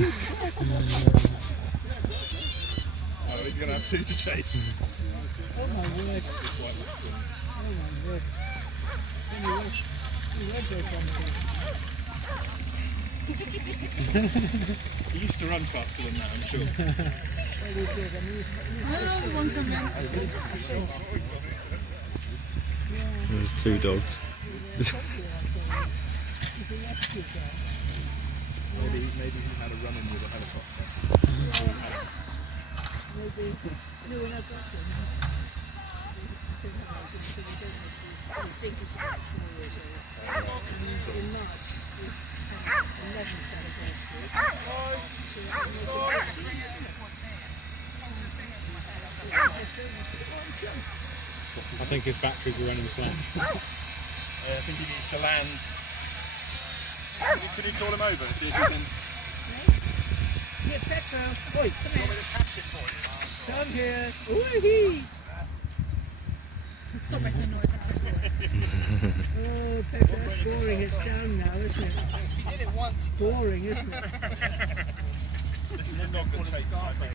Oh, he's going to have two to chase. Oh my word. Oh my word. He used to run faster than that, I'm sure. Another one coming. There's two dogs. Maybe he had a run-in with a helicopter. I think his batteries are running flat. I think he needs to land. Could you call him over and see if he can... Here, Petro. Oi, come here. Come here. Stop making a noise out of it. Oh, Petro, that's boring. It's down now, isn't it? He did it once. Boring, isn't it? This is the dog that chased